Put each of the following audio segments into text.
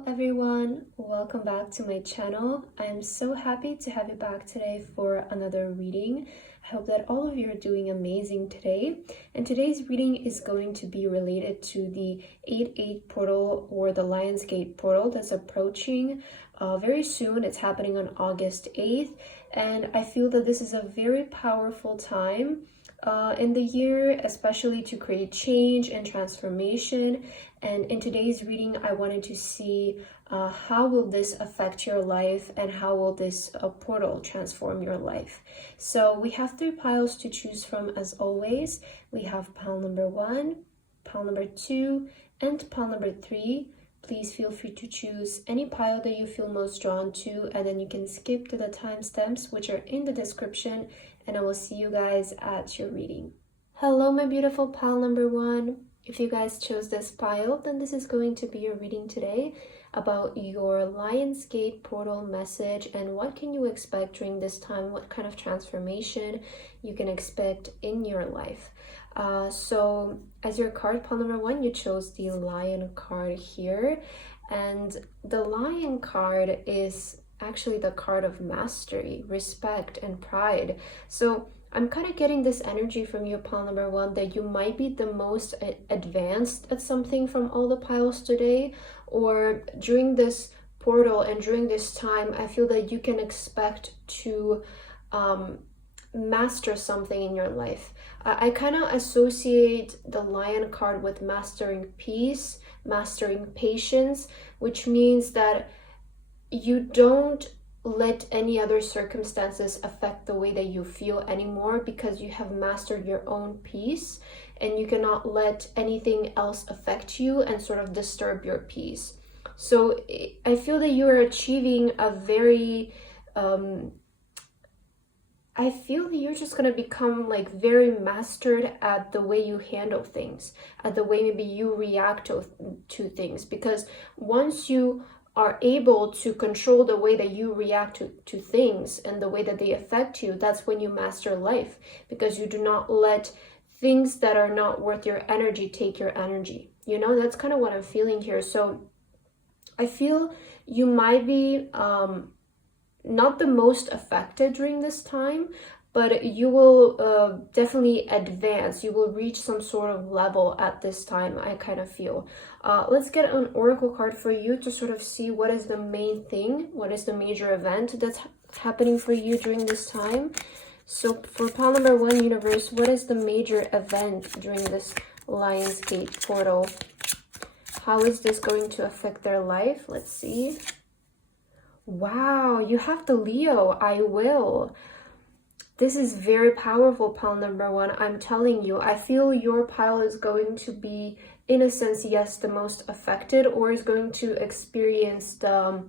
Hello everyone, welcome back to my channel. I'm so happy to have you back today for another reading. I hope that all of you are doing amazing today. And today's reading is going to be related to the 8-8 portal or the Lion's Gate portal that's approaching very soon. It's happening on August 8th. And I feel that this is a very powerful time in the year, especially to create change and transformation. And in today's reading, I wanted to see how will this affect your life and how will this portal transform your life. So we have 3 piles to choose from as always. We have pile number 1, pile number 2, and pile number 3. Please feel free to choose any pile that you feel most drawn to, and then you can skip to the timestamps which are in the description, and I will see you guys at your reading. Hello my beautiful pile number 1. If you guys chose this pile, then this is going to be your reading today about your Lion's Gate portal message and what can you expect during this time, what kind of transformation you can expect in your life. So as your card, pile number 1, you chose the Lion card here, and the Lion card is actually the card of mastery, respect, and pride. So I'm kind of getting this energy from you, pile number 1, that you might be the most advanced at something from all the piles today, or during this portal and during this time, I feel that you can expect to master something in your life. I kind of associate the Lion card with mastering peace, mastering patience, which means that you don't let any other circumstances affect the way that you feel anymore, because you have mastered your own peace and you cannot let anything else affect you and sort of disturb your peace. So I feel that you are achieving a very I feel that you're just going to become like very mastered at the way you handle things, at the way maybe you react to things, because once you are able to control the way that you react to things and the way that they affect you, that's when you master life, because you do not let things that are not worth your energy take your energy. You know, that's kind of what I'm feeling here. So I feel you might be not the most affected during this time, but you will definitely advance. You will reach some sort of level at this time, I kind of feel. Let's get an oracle card for you to sort of see what is the main thing, what is the major event that's happening for you during this time. So for pile number 1, universe, what is the major event during this Lion's Gate portal? How is this going to affect their life? Let's see. Wow, you have the Leo, I will. This is very powerful, pile number 1. I'm telling you, I feel your pile is going to be, in a sense, yes, the most affected, or is going to experience the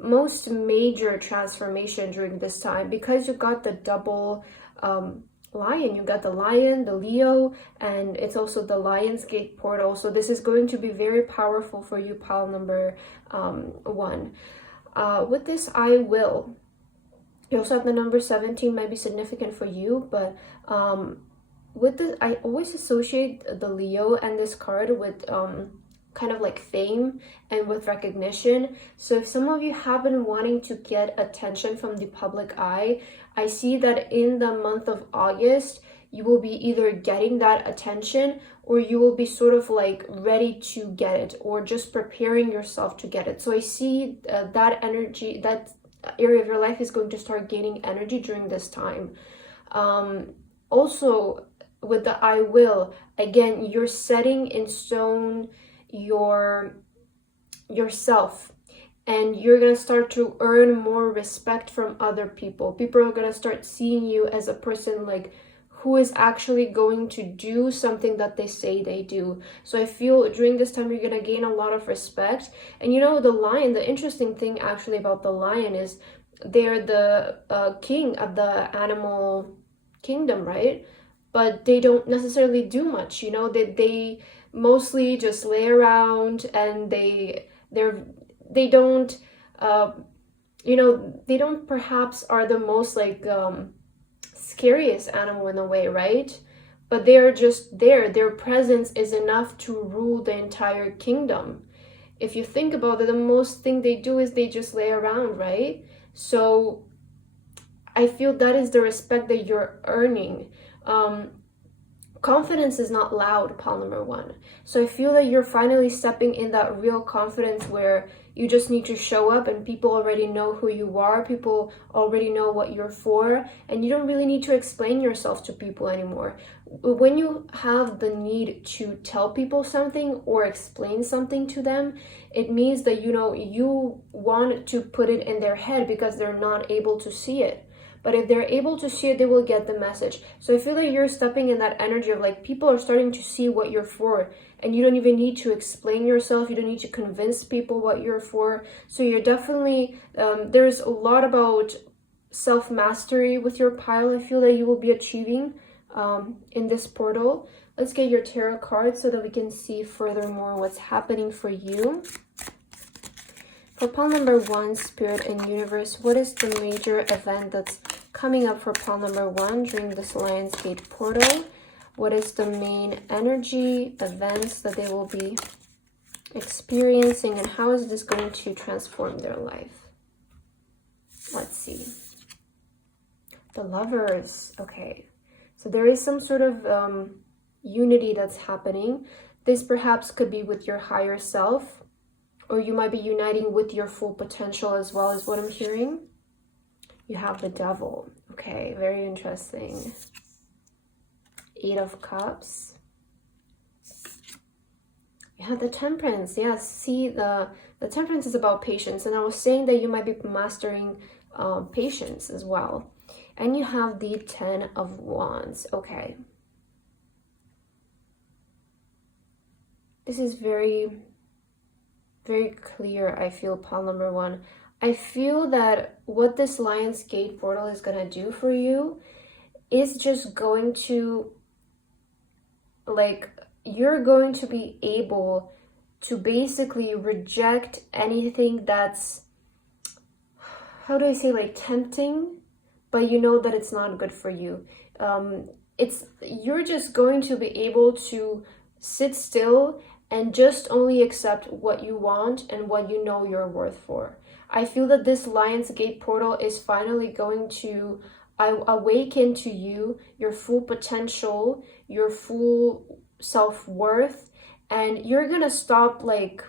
most major transformation during this time, because you got the double lion. You got the lion, the Leo, and it's also the Lion's Gate portal. So this is going to be very powerful for you, pile number 1. With this, I will. You also have the number 17, might be significant for you, but with this, I always associate the Leo and this card with kind of like fame and with recognition. So if some of you have been wanting to get attention from the public eye, I see that in the month of August, you will be either getting that attention, or you will be sort of like ready to get it, or just preparing yourself to get it. So I see that energy, that area of your life is going to start gaining energy during this time. Also with the I will, again, you're setting in stone yourself, and you're going to start to earn more respect from other people. People are going to start seeing you as a person like who is actually going to do something that they say they do. So I feel during this time you're going to gain a lot of respect. And you know, the lion, the interesting thing actually about the lion is they're the king of the animal kingdom, right? But they don't necessarily do much, you know. They mostly just lay around, and they don't you know, they don't perhaps are the most like scariest animal in a way, right? But they're just there. Their presence is enough to rule the entire kingdom. if you think about it, the most thing they do is they just lay around, right? So I feel that is the respect that you're earning. Confidence is not loud, pile number one. So I feel that you're finally stepping in that real confidence where you just need to show up and people already know who you are. People already know what you're for, and you don't really need to explain yourself to people anymore. When you have the need to tell people something or explain something to them, it means that, you know, you want to put it in their head because they're not able to see it. But if they're able to see it, they will get the message. So I feel like you're stepping in that energy of like, people are starting to see what you're for, and you don't even need to explain yourself. You don't need to convince people what you're for. So you're definitely, there's a lot about self-mastery with your pile. I feel that you will be achieving in this portal. Let's get your tarot card so that we can see furthermore what's happening for you. For pile number one, Spirit and Universe, what is the major event that's coming up for pile number one during this Lionsgate portal? What is the main energy, events that they will be experiencing, and how is this going to transform their life? Let's see. The Lovers. Okay. So there is some sort of unity that's happening. This perhaps could be with your higher self, or you might be uniting with your full potential as well, as what I'm hearing. You have the Devil. Okay, very interesting. Eight of Cups. You have the Temperance. Yeah, see, the Temperance is about patience. And I was saying that you might be mastering patience as well. And you have the Ten of Wands. Okay. This is very clear, I feel, pile number one. I feel that what this Lionsgate portal is going to do for you is just going to, like, you're going to be able to basically reject anything that's, how do I say, like, tempting, but you know that it's not good for you. You're just going to be able to sit still and just only accept what you want and what you know you're worth for. I feel that this Lionsgate portal is finally going to awaken to you your full potential, your full self-worth, and you're gonna stop like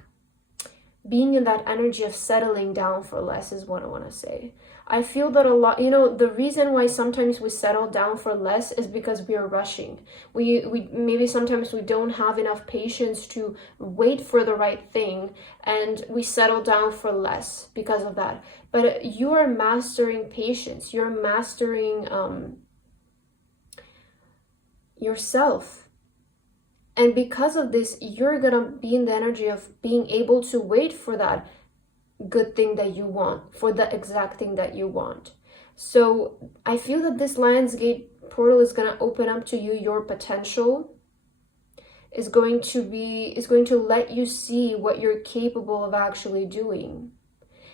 being in that energy of settling down for less, is what I want to say. I feel that a lot, you know, the reason why sometimes we settle down for less is because we are rushing. We maybe sometimes we don't have enough patience to wait for the right thing, and we settle down for less because of that. But you are mastering patience. You're mastering yourself. And because of this, you're gonna be in the energy of being able to wait for that good thing that you want, for the exact thing that you want. So I feel that this Lionsgate portal is gonna open up to you your potential, is going to let you see what you're capable of actually doing.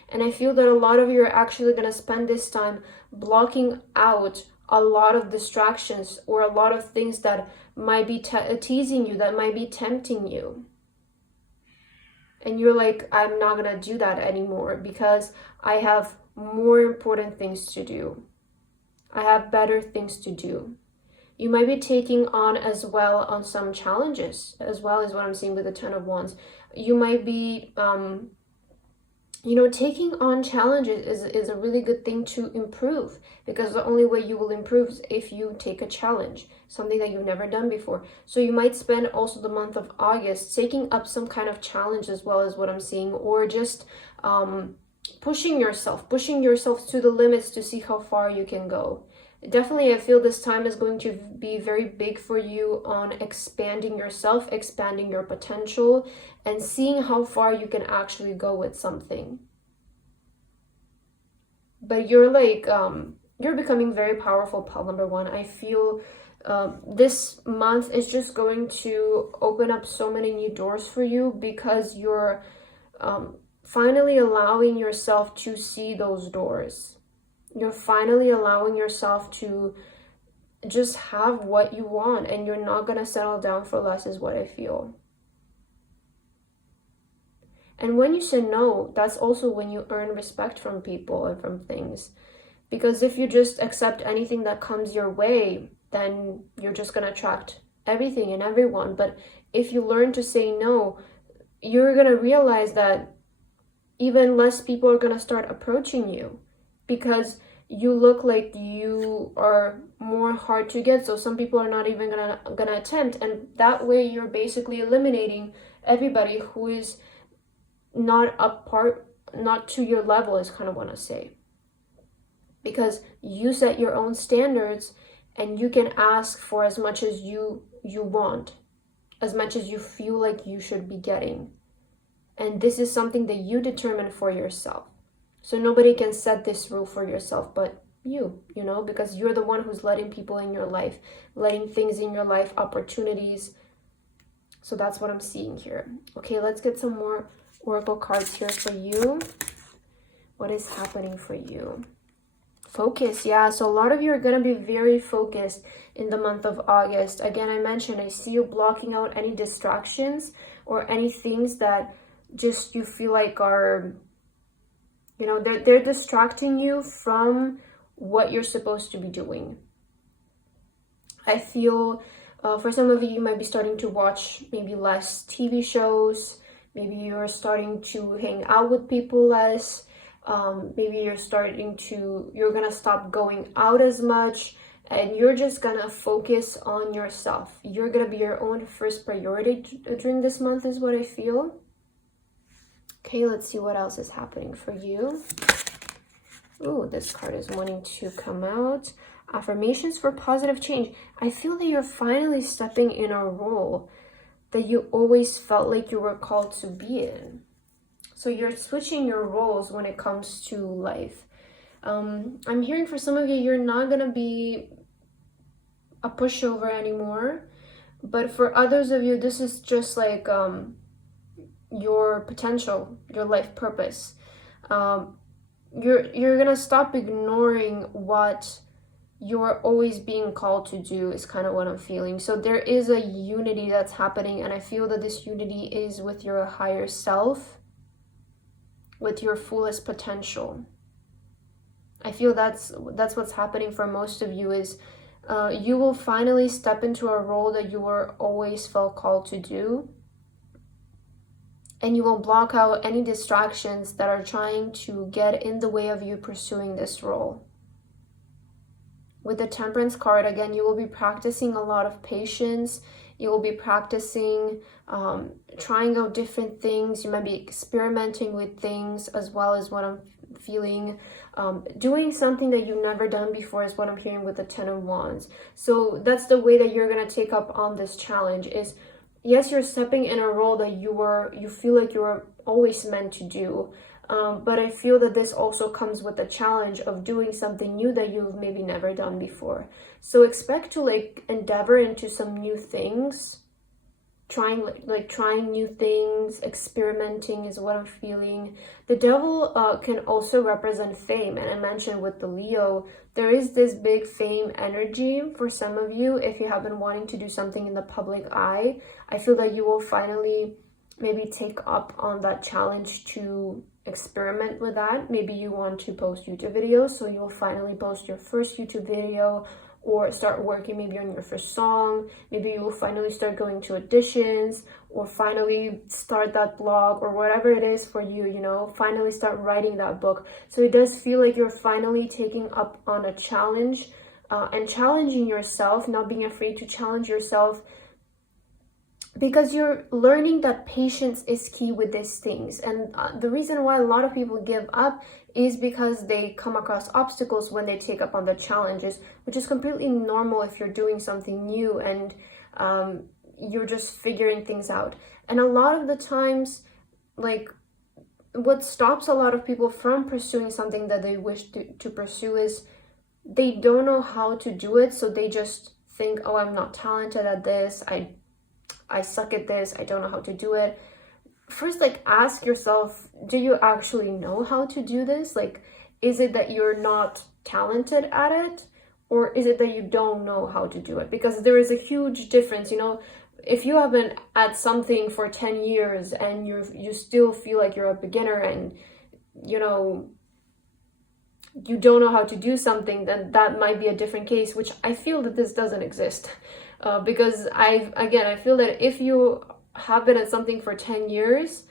And I feel that a lot of you are actually gonna spend this time blocking out a lot of distractions or a lot of things that might be teasing you, that might be tempting you. And you're like, I'm not gonna do that anymore because I have more important things to do. I have better things to do. You might be taking on as well on some challenges, as well as what I'm seeing with the Ten of Wands. You might be taking on challenges is a really good thing to improve, because the only way you will improve is if you take a challenge, something that you've never done before. So you might spend also the month of August taking up some kind of challenge as well, as what I'm seeing, or just pushing yourself to the limits to see how far you can go. Definitely, I feel this time is going to be very big for you on expanding yourself, expanding your potential, and seeing how far you can actually go with something. But you're like, you're becoming very powerful, pile number one. I feel this month is just going to open up so many new doors for you, because you're finally allowing yourself to see those doors. You're finally allowing yourself to just have what you want, and you're not going to settle down for less, is what I feel. And when you say no, that's also when you earn respect from people and from things. Because if you just accept anything that comes your way, then you're just going to attract everything and everyone. But if you learn to say no, you're going to realize that even less people are going to start approaching you, because you look like you are more hard to get. So some people are not even gonna attempt, and that way you're basically eliminating everybody who is not to your level, is kind of what I say. Because you set your own standards, and you can ask for as much as you want, as much as you feel like you should be getting. And this is something that you determine for yourself. So nobody can set this rule for yourself but you know, because you're the one who's letting people in your life, letting things in your life, opportunities. So that's what I'm seeing here. Okay, let's get some more oracle cards here for you. What is happening for you? Focus. Yeah, so a lot of you are going to be very focused in the month of August. Again, I mentioned, I see you blocking out any distractions or any things that just you feel like are, you know, they're distracting you from what you're supposed to be doing. I feel for some of you, you might be starting to watch maybe less TV shows. Maybe you're starting to hang out with people less. Maybe you're gonna stop going out as much, and you're just gonna focus on yourself. You're gonna be your own first priority during this month, is what I feel. Okay, let's see what else is happening for you. Ooh, this card is wanting to come out. Affirmations for positive change. I feel that you're finally stepping in a role that you always felt like you were called to be in. So you're switching your roles when it comes to life. I'm hearing for some of you, you're not going to be a pushover anymore. But for others of you, this is just like your potential, your life purpose. You're going to stop ignoring what you're always being called to do, is kind of what I'm feeling. So there is a unity that's happening, and I feel that this unity is with your higher self, with your fullest potential. I feel that's what's happening for most of you, is you will finally step into a role that you were always felt called to do, and you will block out any distractions that are trying to get in the way of you pursuing this role. With the Temperance card, again, you will be practicing a lot of patience. You will be practicing, trying out different things. You might be experimenting with things, as well as what I'm feeling. Doing something that you've never done before is what I'm hearing with the Ten of Wands. So that's the way that you're going to take up on this challenge is, yes, you're stepping in a role that you feel like you were always meant to do. But I feel that this also comes with the challenge of doing something new that you've maybe never done before. So expect to endeavor into some new things, trying new things, experimenting is what I'm feeling. The Devil can also represent fame, and I mentioned with the Leo, there is this big fame energy for some of you. If you have been wanting to do something in the public eye, I feel that you will finally maybe take up on that challenge to experiment with that. Maybe you want to post YouTube videos, so you'll finally post your first YouTube video, or start working maybe on your first song. Maybe you will finally start going to auditions, or finally start that blog, or whatever it is for you, you know, finally start writing that book. So it does feel like you're finally taking up on a challenge, and challenging yourself, not being afraid to challenge yourself, because you're learning that patience is key with these things. And the reason why a lot of people give up is because they come across obstacles when they take up on the challenges, which is completely normal if you're doing something new and you're just figuring things out. And a lot of the times, what stops a lot of people from pursuing something that they wish to pursue is they don't know how to do it. So they just think, oh, I'm not talented at this. I suck at this. I don't know how to do it. First, ask yourself, do you actually know how to do this? Is it that you're not talented at it? Or is it that you don't know how to do it? Because there is a huge difference, you know. if you have been at something for 10 years and you still feel like you're a beginner and, you know, you don't know how to do something, then that might be a different case, which I feel that this doesn't exist. Because I feel that if you have been at something for 10 years,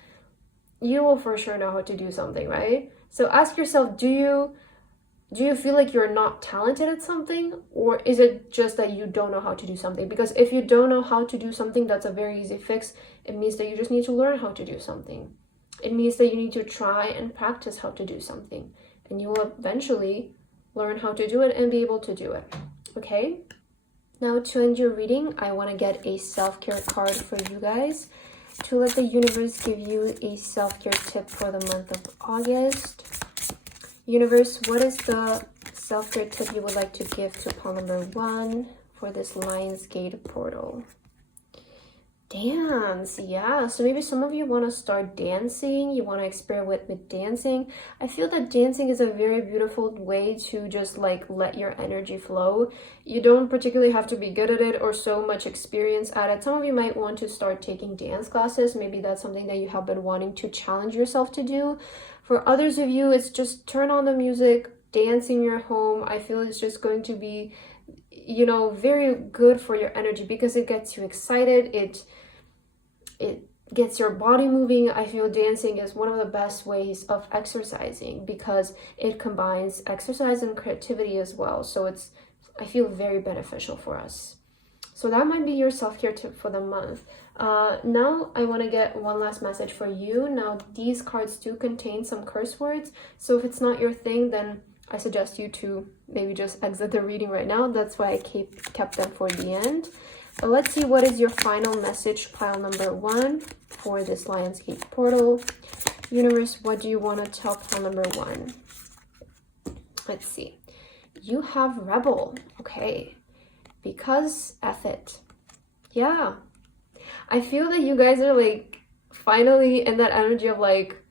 you will for sure know how to do something, right? So ask yourself, do you feel like you're not talented at something, or is it just that you don't know how to do something? Because if you don't know how to do something, that's a very easy fix. It means that you just need to learn how to do something. It means that you need to try and practice how to do something, and you will eventually learn how to do it and be able to do it. Okay? Now, to end your reading, I want to get a self-care card for you guys to let the universe give you a self-care tip for the month of August. Universe, what is the self-care tip you would like to give to pile number 1 for this Lionsgate portal? Dance, yeah. So maybe some of you want to start dancing. You want to experiment with dancing. I feel that dancing is a very beautiful way to just like let your energy flow. You don't particularly have to be good at it or so much experience at it. Some of you might want to start taking dance classes. Maybe that's something that you have been wanting to challenge yourself to do. For others of you, it's just turn on the music, dance in your home. I feel it's just going to be, you know, very good for your energy because it gets you excited. It gets your body moving. I feel dancing is one of the best ways of exercising because it combines exercise and creativity as well. So I feel very beneficial for us. So that might be your self-care tip for the month. Now I want to get one last message for you. Now these cards do contain some curse words. So if it's not your thing, then I suggest you to maybe just exit the reading right now. That's why I kept them for the end. But let's see, what is your final message, pile number 1, for this Lionsgate portal? Universe, what do you want to tell pile number 1? Let's see. You have rebel. Okay. Because F it. Yeah. I feel that you guys are like finally in that energy of like,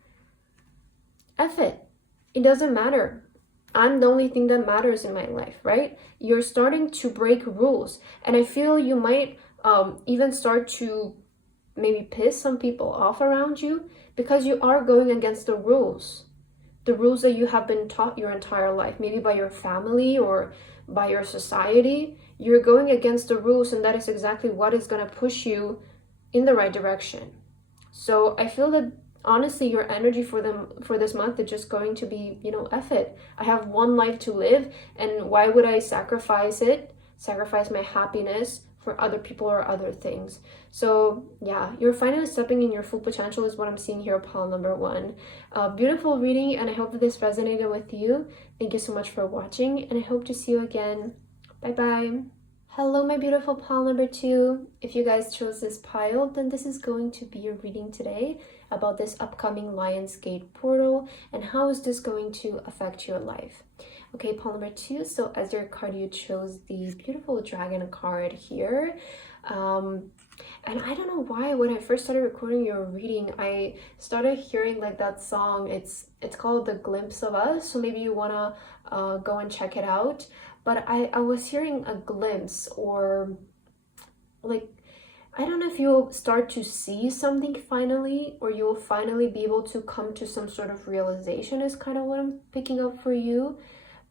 F it. It doesn't matter. I'm the only thing that matters in my life, right? You're starting to break rules. And I feel you might even start to maybe piss some people off around you because you are going against the rules that you have been taught your entire life, maybe by your family or by your society. You're going against the rules, and that is exactly what is going to push you in the right direction. So I feel that honestly, your energy for this month is just going to be, you know, F it. I have one life to live, and why would I sacrifice my happiness for other people or other things? So yeah, you're finally stepping in your full potential is what I'm seeing here, pile number 1. Beautiful reading, and I hope that this resonated with you. Thank you so much for watching, and I hope to see you again. Bye bye. Hello, my beautiful pile number 2. If you guys chose this pile, then this is going to be your reading today about this upcoming Lionsgate portal and how is this going to affect your life. Okay, pile number 2. So as your card, you chose the beautiful dragon card here. And I don't know why, when I first started recording your reading, I started hearing like that song. It's called The Glimpse of Us. So maybe you wanna go and check it out. But I was hearing a glimpse, or like, I don't know if you'll start to see something finally, or you'll finally be able to come to some sort of realization is kind of what I'm picking up for you.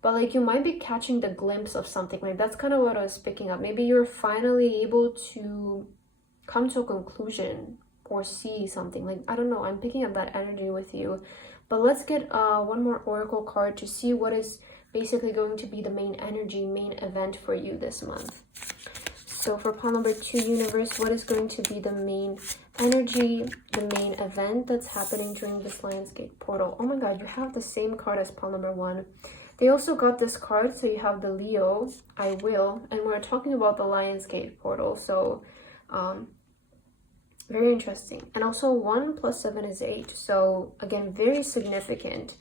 But like, you might be catching the glimpse of something. Like, that's kind of what I was picking up. Maybe you're finally able to come to a conclusion or see something. Like, I don't know, I'm picking up that energy with you. But let's get one more oracle card to see what is basically going to be the main energy, main event for you this month. So for pile number 2, universe, what is going to be the main energy, the main event that's happening during this Lionsgate portal? Oh my god, you have the same card as pile number 1. They also got this card, so you have the Leo, I will, and we're talking about the Lionsgate portal, so very interesting. And also 1 + 7 is 8, so again, very significant.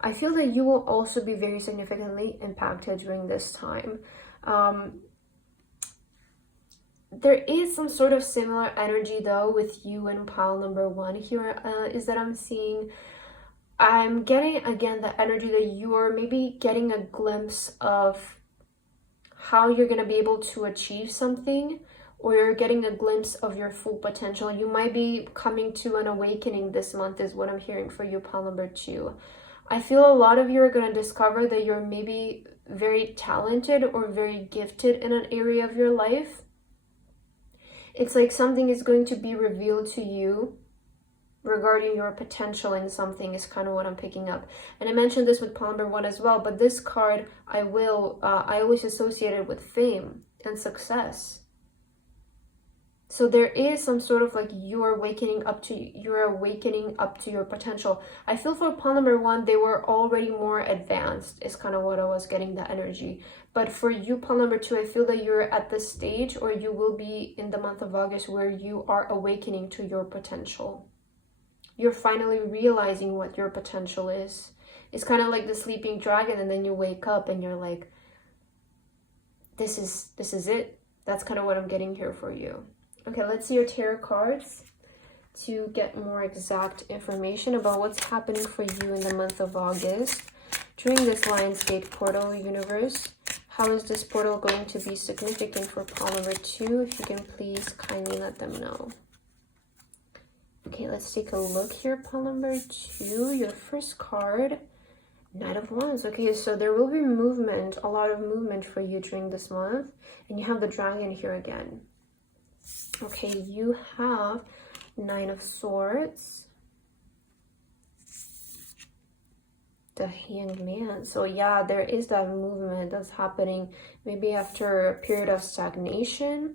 I feel that you will also be very significantly impacted during this time. There is some sort of similar energy though with you and pile number 1 here, is that I'm seeing. I'm getting again the energy that you are maybe getting a glimpse of how you're going to be able to achieve something, or you're getting a glimpse of your full potential. You might be coming to an awakening this month is what I'm hearing for you, pile number 2. I feel a lot of you are going to discover that you're maybe very talented or very gifted in an area of your life. It's like something is going to be revealed to you regarding your potential in something is kind of what I'm picking up. And I mentioned this with pile number 1 as well, but this card I always associated with fame and success. So there is some sort of like you're awakening up to your potential. I feel for pile number 1, they were already more advanced is kind of what I was getting, the energy. But for you, pile number 2, I feel that you're at the stage, or you will be in the month of August, where you are awakening to your potential. You're finally realizing what your potential is. It's kind of like the sleeping dragon, and then you wake up and you're like, this is it. That's kind of what I'm getting here for you. Okay, let's see your tarot cards to get more exact information about what's happening for you in the month of August during this Lionsgate portal, universe. How is this portal going to be significant for pile number 2? If you can please kindly let them know. Okay, let's take a look here, pile number 2. Your first card, Knight of Wands. Okay, so there will be movement, a lot of movement for you during this month. And you have the dragon here again. Okay, you have Nine of Swords, the Hanged Man. So yeah, there is that movement that's happening maybe after a period of stagnation.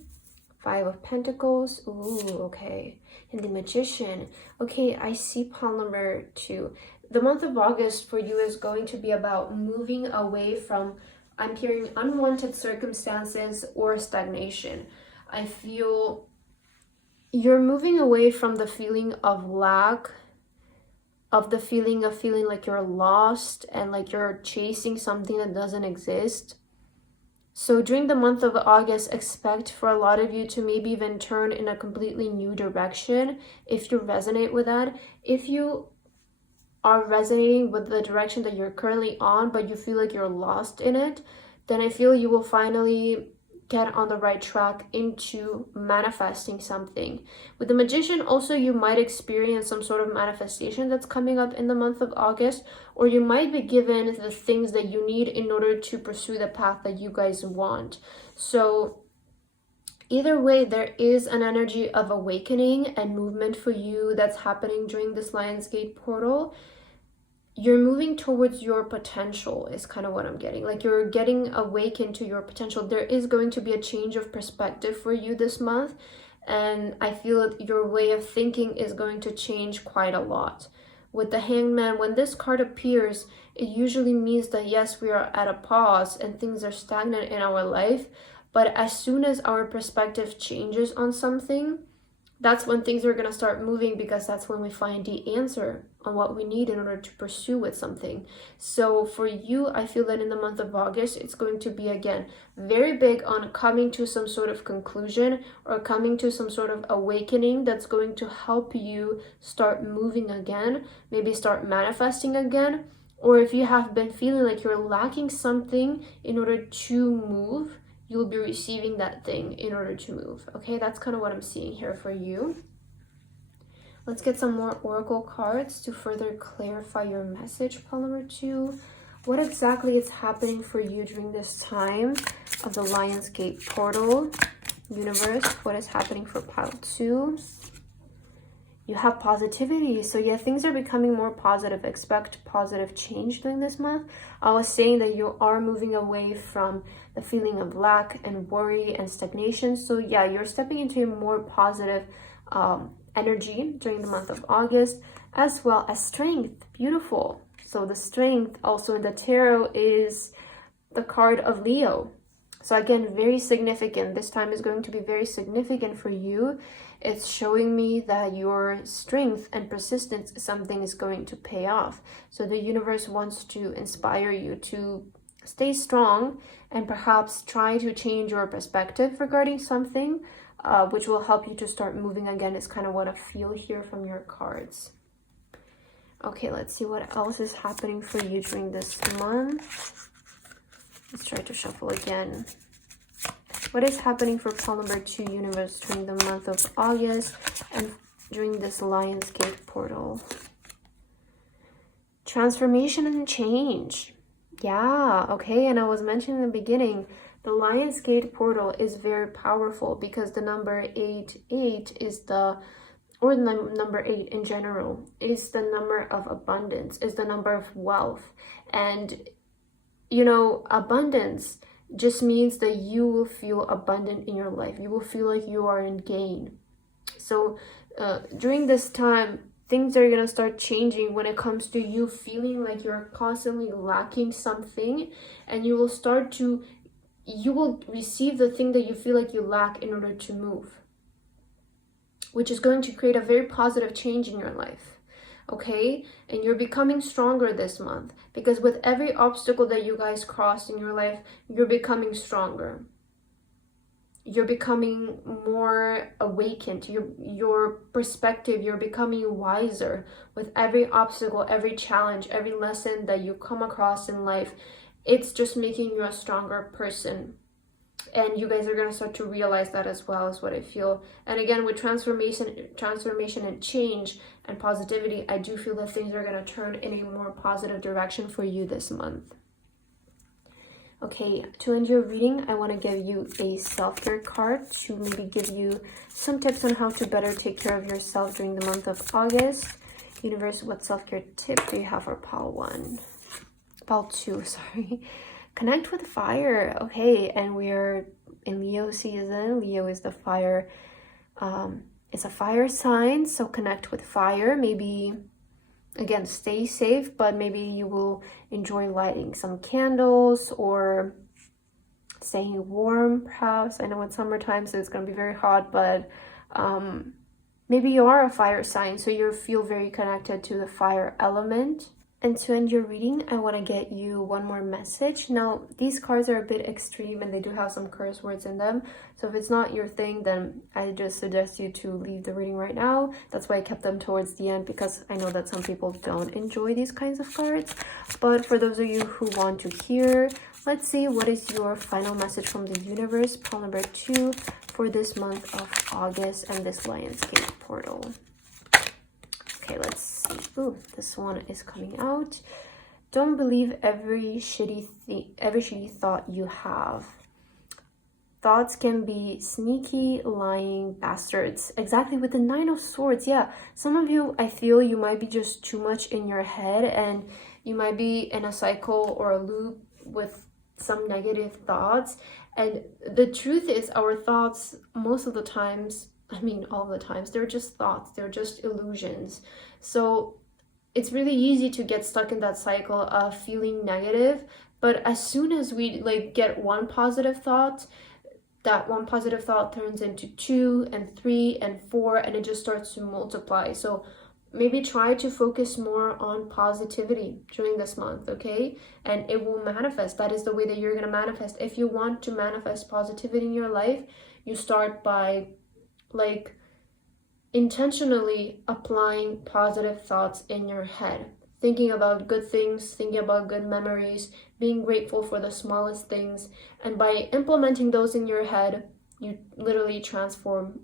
5 of Pentacles. Ooh, okay. And the Magician. Okay, I see pile number 2. The month of August for you is going to be about moving away from, I'm hearing, unwanted circumstances or stagnation. I feel you're moving away from the feeling of lack, of the feeling of feeling like you're lost and like you're chasing something that doesn't exist. So during the month of August, expect for a lot of you to maybe even turn in a completely new direction if you resonate with that. If you are resonating with the direction that you're currently on, but you feel like you're lost in it, then I feel you will finally get on the right track into manifesting something. With the Magician, also you might experience some sort of manifestation that's coming up in the month of August, or you might be given the things that you need in order to pursue the path that you guys want. So either way, there is an energy of awakening and movement for you that's happening during this Lionsgate portal. You're moving towards your potential is kind of what I'm getting. Like you're getting awakened to your potential. There is going to be a change of perspective for you this month. And I feel that your way of thinking is going to change quite a lot. With the Hanged Man, when this card appears, it usually means that yes, we are at a pause and things are stagnant in our life. But as soon as our perspective changes on something, that's when things are going to start moving, because that's when we find the answer on what we need in order to pursue with something. So for you, I feel that in the month of August, it's going to be, again, very big on coming to some sort of conclusion or coming to some sort of awakening that's going to help you start moving again, maybe start manifesting again. Or if you have been feeling like you're lacking something in order to move, you'll be receiving that thing in order to move. Okay, that's kind of what I'm seeing here for you. Let's get some more oracle cards to further clarify your message, pile number 2. What exactly is happening for you during this time of the Lionsgate portal, universe? What is happening for pile 2? You have positivity. So yeah, things are becoming more positive. Expect positive change during this month. I was saying that you are moving away from the feeling of lack and worry and stagnation. So yeah, you're stepping into a more positive energy during the month of August, as well as strength. Beautiful. So the strength also in the tarot is the card of Leo. So again, very significant. This time is going to be very significant for you. It's showing me that your strength and persistence, something is going to pay off. So the universe wants to inspire you to stay strong and perhaps try to change your perspective regarding something, which will help you to start moving again, is kind of what I feel here from your cards. Okay, let's see what else is happening for you during this month. Let's try to shuffle again. What is happening for pile number 2, universe, during the month of August and during this Lionsgate portal? Transformation and change. Yeah, okay. And I was mentioning in the beginning, the Lionsgate portal is very powerful because the number 8 is the, or number 8 in general, is the number of abundance, is the number of wealth. And, you know, abundance just means that you will feel abundant in your life. You will feel like you are in gain. So during this time, things are going to start changing when it comes to you feeling like you're constantly lacking something, and you will receive the thing that you feel like you lack in order to move, which is going to create a very positive change in your life. Okay, and you're becoming stronger this month, because with every obstacle that you guys cross in your life, you're becoming stronger. You're becoming more awakened. Your perspective, you're becoming wiser with every obstacle, every challenge, every lesson that you come across in life. It's just making you a stronger person. And you guys are going to start to realize that as well, is what I feel. And again, with transformation and change and positivity, I do feel that things are going to turn in a more positive direction for you this month. Okay, to end your reading, I want to give you a self-care card to maybe give you some tips on how to better take care of yourself during the month of August. Universe, what self-care tip do you have for pile 2, sorry. Connect with fire. Okay, and we're in Leo season. Leo is the fire. It's a fire sign, so connect with fire. Maybe, again, stay safe, but maybe you will enjoy lighting some candles or staying warm, perhaps. I know it's summertime, so it's going to be very hot, but maybe you are a fire sign, so you feel very connected to the fire element. And to end your reading, I want to get you one more message. Now, these cards are a bit extreme and they do have some curse words in them. So if it's not your thing, then I just suggest you to leave the reading right now. That's why I kept them towards the end, because I know that some people don't enjoy these kinds of cards. But for those of you who want to hear, let's see, what is your final message from the universe, pile number 2, for this month of August and this Lionsgate portal. Okay, let's see. Ooh, this one is coming out. Don't believe every shitty thought you have. Thoughts can be sneaky, lying bastards. Exactly, with the 9 of Swords. Yeah, some of you, I feel you might be just too much in your head, and you might be in a cycle or a loop with some negative thoughts. And the truth is, our thoughts, most of the times, I mean all the times, they're just thoughts, they're just illusions. So it's really easy to get stuck in that cycle of feeling negative. But as soon as we get one positive thought, that one positive thought turns into 2 and 3 and 4, and it just starts to multiply. So maybe try to focus more on positivity during this month, okay? And it will manifest. That is the way that you're going to manifest. If you want to manifest positivity in your life, you start by intentionally applying positive thoughts in your head, thinking about good things, thinking about good memories, being grateful for the smallest things. And by implementing those in your head, you literally transform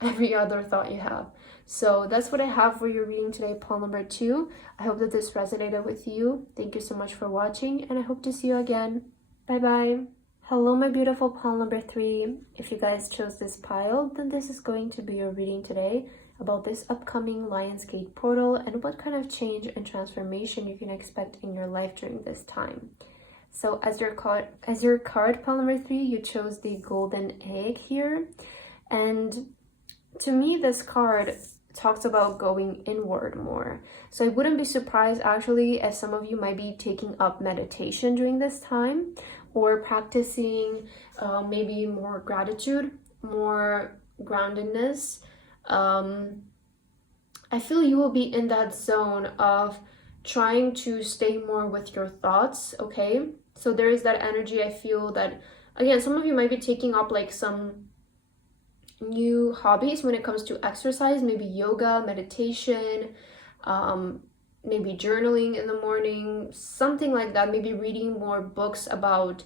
every other thought you have. So that's what I have for your reading today, pile number 2. I hope that this resonated with you. Thank you so much for watching, and I hope to see you again. Bye bye. Hello, my beautiful pile number 3. If you guys chose this pile, then this is going to be your reading today about this upcoming Lionsgate portal and what kind of change and transformation you can expect in your life during this time. So as your card, pile number 3, you chose the golden egg here. And to me, this card talks about going inward more. So I wouldn't be surprised actually if some of you might be taking up meditation during this time, or practicing maybe more gratitude, more groundedness. I feel you will be in that zone of trying to stay more with your thoughts, okay? So there is that energy. I feel that, again, some of you might be taking up some new hobbies when it comes to exercise, maybe yoga, meditation, maybe journaling in the morning, something like that. Maybe reading more books about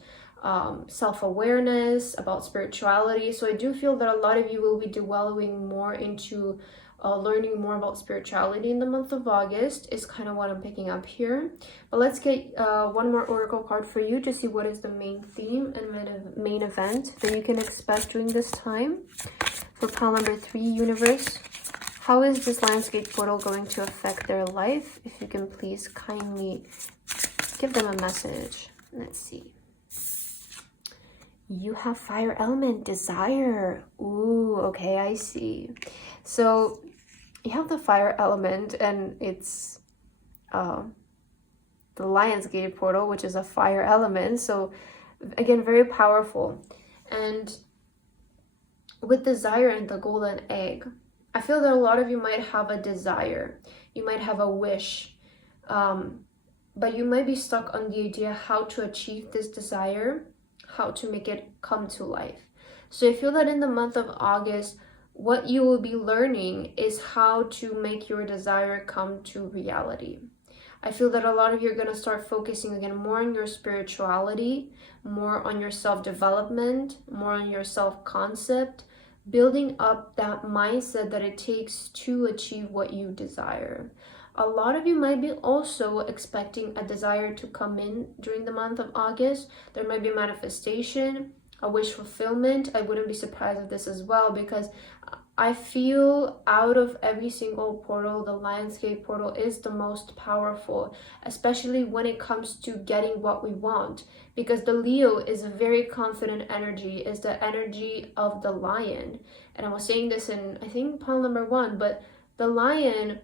self-awareness, about spirituality. So I do feel that a lot of you will be dwelling more into learning more about spirituality in the month of August is kind of what I'm picking up here. But let's get one more oracle card for you to see what is the main theme and main event that you can expect during this time. For pile number 3, universe, how is this Lionsgate portal going to affect their life? If you can please kindly give them a message. Let's see. You have fire element, desire. Ooh, okay, I see. So you have the fire element, and it's the Lionsgate portal, which is a fire element. So again, very powerful. And with desire and the golden egg, I feel that a lot of you might have a desire. You might have a wish. But you might be stuck on the idea how to achieve this desire, how to make it come to life. So I feel that in the month of August, what you will be learning is how to make your desire come to reality. I feel that a lot of you are going to start focusing again more on your spirituality, more on your self-development, more on your self-concept, building up that mindset that it takes to achieve what you desire. A lot of you might be also expecting a desire to come in during the month of August. There might be manifestation, a wish fulfillment. I wouldn't be surprised if this as well, because I feel out of every single portal, the Lionsgate portal is the most powerful, especially when it comes to getting what we want, because the Leo is a very confident energy, is the energy of the lion. And I was saying this in, I think, pile number 1, but the lion,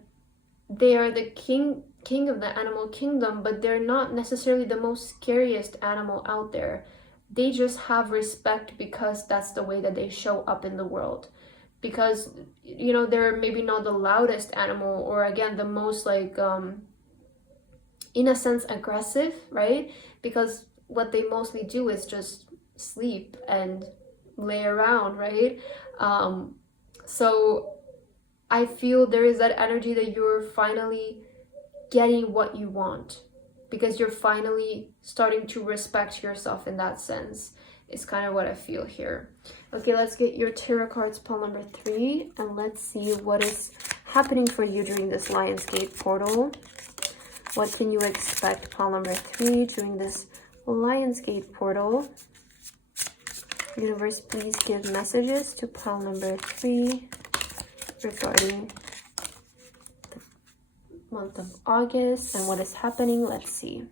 they are the king of the animal kingdom, but they're not necessarily the most scariest animal out there. They just have respect because that's the way that they show up in the world. Because, you know, they're maybe not the loudest animal, or again, the most like, in a sense, aggressive, right? Because what they mostly do is just sleep and lay around, right? So I feel there is that energy that you're finally getting what you want, because you're finally starting to respect yourself in that sense. Is kind of what I feel here. Okay, let's get your tarot cards, pile number 3, and let's see what is happening for you during this Lionsgate portal. What can you expect, pile number 3, during this Lionsgate portal? Universe, please give messages to pile number 3 regarding the month of August and what is happening. Let's see.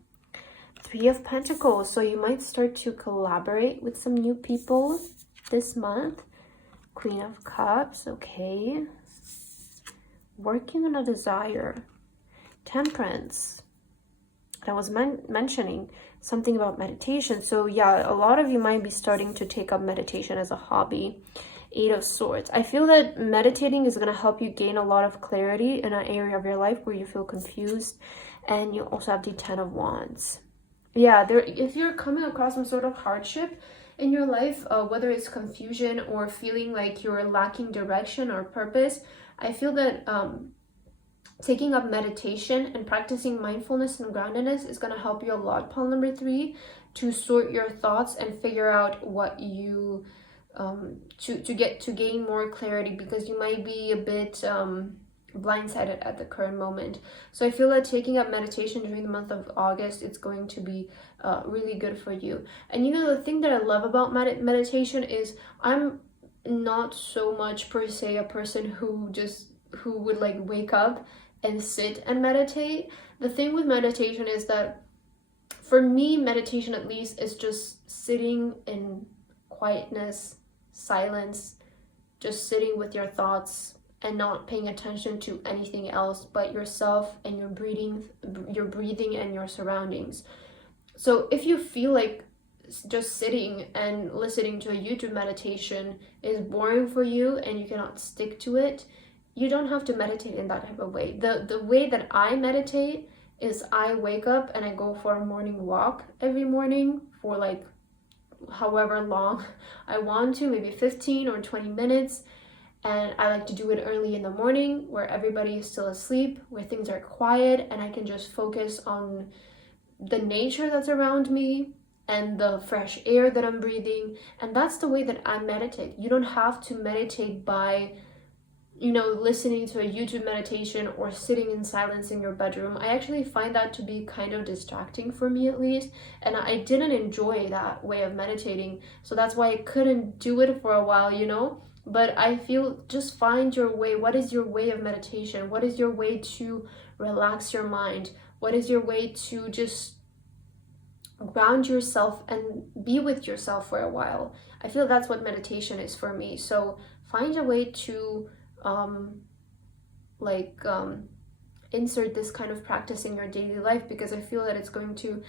3 of Pentacles. So you might start to collaborate with some new people this month. Queen of Cups. Okay. Working on a desire. Temperance. I was mentioning something about meditation. So yeah, a lot of you might be starting to take up meditation as a hobby. 8 of Swords. I feel that meditating is going to help you gain a lot of clarity in an area of your life where you feel confused. And you also have the 10 of Wands. Yeah, if you're coming across some sort of hardship in your life, whether it's confusion or feeling like you're lacking direction or purpose, I feel that taking up meditation and practicing mindfulness and groundedness is going to help you a lot, pile number 3, to sort your thoughts and figure out what you to gain more clarity, because you might be a bit blindsided at the current moment. So I feel that taking up meditation during the month of August, it's going to be really good for you. And you know, the thing that I love about meditation is I'm not so much per se a person who would like wake up and sit and meditate. The thing with meditation is that for me, meditation at least is just sitting in quietness, silence, just sitting with your thoughts and not paying attention to anything else but yourself and your breathing and your surroundings. So if you feel like just sitting and listening to a YouTube meditation is boring for you and you cannot stick to it, you don't have to meditate in that type of way. The way that I meditate is I wake up and I go for a morning walk every morning for like however long I want to, maybe 15 or 20 minutes. And I like to do it early in the morning where everybody is still asleep, where things are quiet, and I can just focus on the nature that's around me and the fresh air that I'm breathing. And that's the way that I meditate. You don't have to meditate by, you know, listening to a YouTube meditation or sitting in silence in your bedroom. I actually find that to be kind of distracting for me, at least, and I didn't enjoy that way of meditating, so that's why I couldn't do it for a while, you know. But I feel, just find your way. What is your way of meditation? What is your way to relax your mind? What is your way to just ground yourself and be with yourself for a while? I feel that's what meditation is for me. So find a way to insert this kind of practice in your daily life, because I feel that it's going to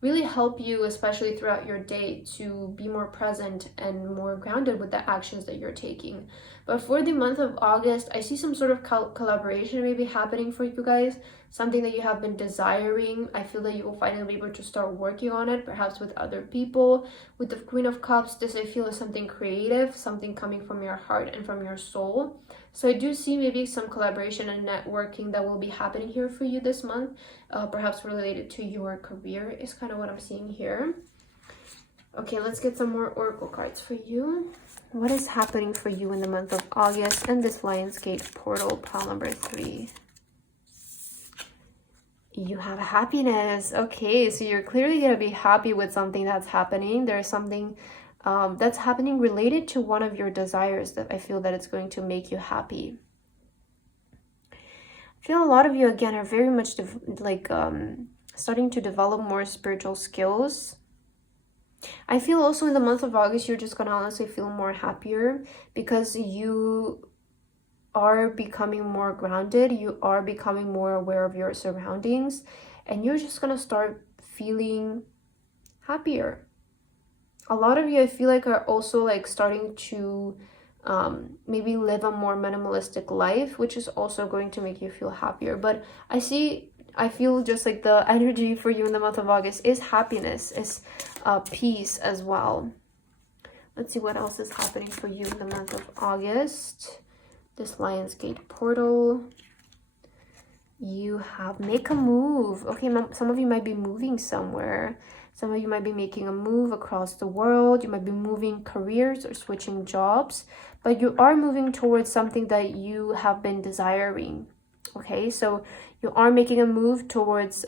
really help you, especially throughout your day, to be more present and more grounded with the actions that you're taking. But for the month of August, I see some sort of collaboration maybe happening for you guys, something that you have been desiring. I feel that you will finally be able to start working on it, perhaps with other people. With the Queen of Cups, this I feel is something creative, something coming from your heart and from your soul. So I do see maybe some collaboration and networking that will be happening here for you this month, perhaps related to your career is kind of what I'm seeing here. Okay, let's get some more oracle cards for you. What is happening for you in the month of August and this Lionsgate portal, pile number 3? You have happiness. Okay, so you're clearly going to be happy with something that's happening. There's something that's happening related to one of your desires that I feel that it's going to make you happy. I feel a lot of you, again, are very much starting to develop more spiritual skills. I feel also in the month of August, you're just going to honestly feel more happier because you are becoming more grounded. You are becoming more aware of your surroundings, and you're just going to start feeling happier. A lot of you, I feel like, are also like starting to maybe live a more minimalistic life, which is also going to make you feel happier. But I feel just like the energy for you in the month of August is happiness, is peace as well. Let's see what else is happening for you in the month of August. This Lionsgate portal. You have make a move. Okay, some of you might be moving somewhere. Some of you might be making a move across the world. You might be moving careers or switching jobs, but you are moving towards something that you have been desiring. Okay, so you are making a move towards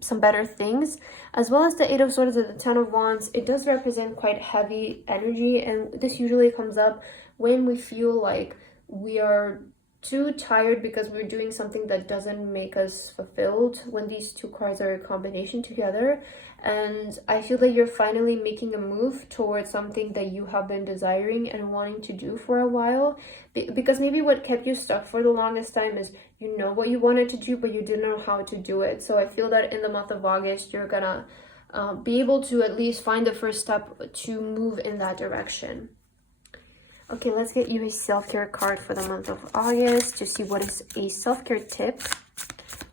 some better things, as well as the Eight of Swords and the Ten of Wands. It does represent quite heavy energy, and this usually comes up when we feel like we are too tired because we're doing something that doesn't make us fulfilled, when these two cards are a combination together. And I feel that you're finally making a move towards something that you have been desiring and wanting to do for a while, because maybe what kept you stuck for the longest time is you know what you wanted to do, but you didn't know how to do it. So I feel that in the month of August, you're gonna be able to at least find the first step to move in that direction. Okay, let's get you a self-care card for the month of August to see what is a self-care tip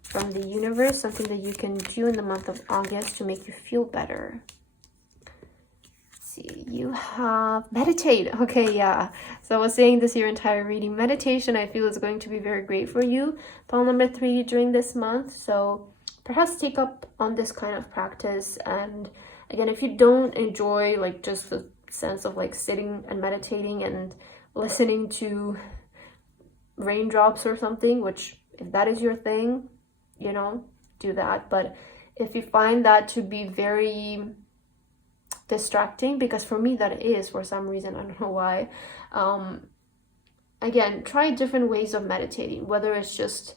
from the universe, something that you can do in the month of August to make you feel better. Let's see, you have meditate. Okay, yeah. So I was saying this your entire reading. Meditation, I feel, is going to be very great for you. Pile number 3 during this month. So perhaps take up on this kind of practice. And again, if you don't enjoy like just the sense of like sitting and meditating and listening to raindrops or something, which if that is your thing, you know, do that. But if you find that to be very distracting, because for me that is, for some reason, I don't know why, again, try different ways of meditating, whether it's just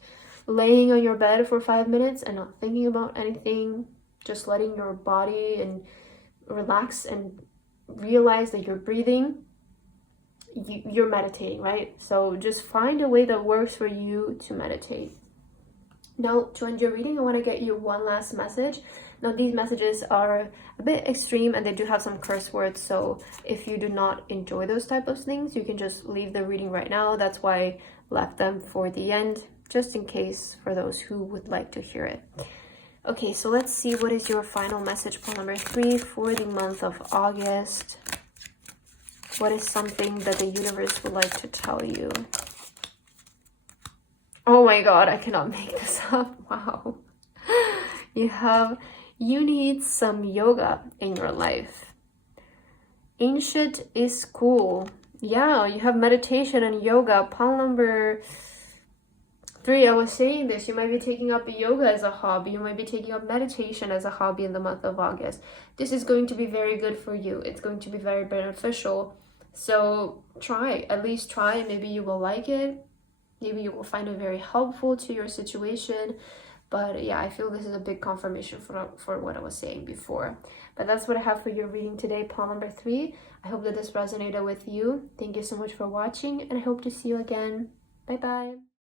laying on your bed for 5 minutes and not thinking about anything, just letting your body and relax and realize that you're breathing, you're meditating, right? So just find a way that works for you to meditate. Now, to end your reading, I want to get you one last message. Now, these messages are a bit extreme and they do have some curse words, so if you do not enjoy those type of things, you can just leave the reading right now. That's why I left them for the end, just in case, for those who would like to hear it. Okay, so let's see what is your final message, pile number 3, for the month of August. What is something that the universe would like to tell you? Oh my god, I cannot make this up. Wow. You have You need some yoga in your life. Ancient is cool. Yeah, you have meditation and yoga. Pile number 3, I was saying this. You might be taking up yoga as a hobby. You might be taking up meditation as a hobby in the month of August. This is going to be very good for you. It's going to be very beneficial. So try, at least try. Maybe you will like it. Maybe you will find it very helpful to your situation. But yeah, I feel this is a big confirmation for what I was saying before. But that's what I have for your reading today, pile number 3. I hope that this resonated with you. Thank you so much for watching, and I hope to see you again. Bye bye.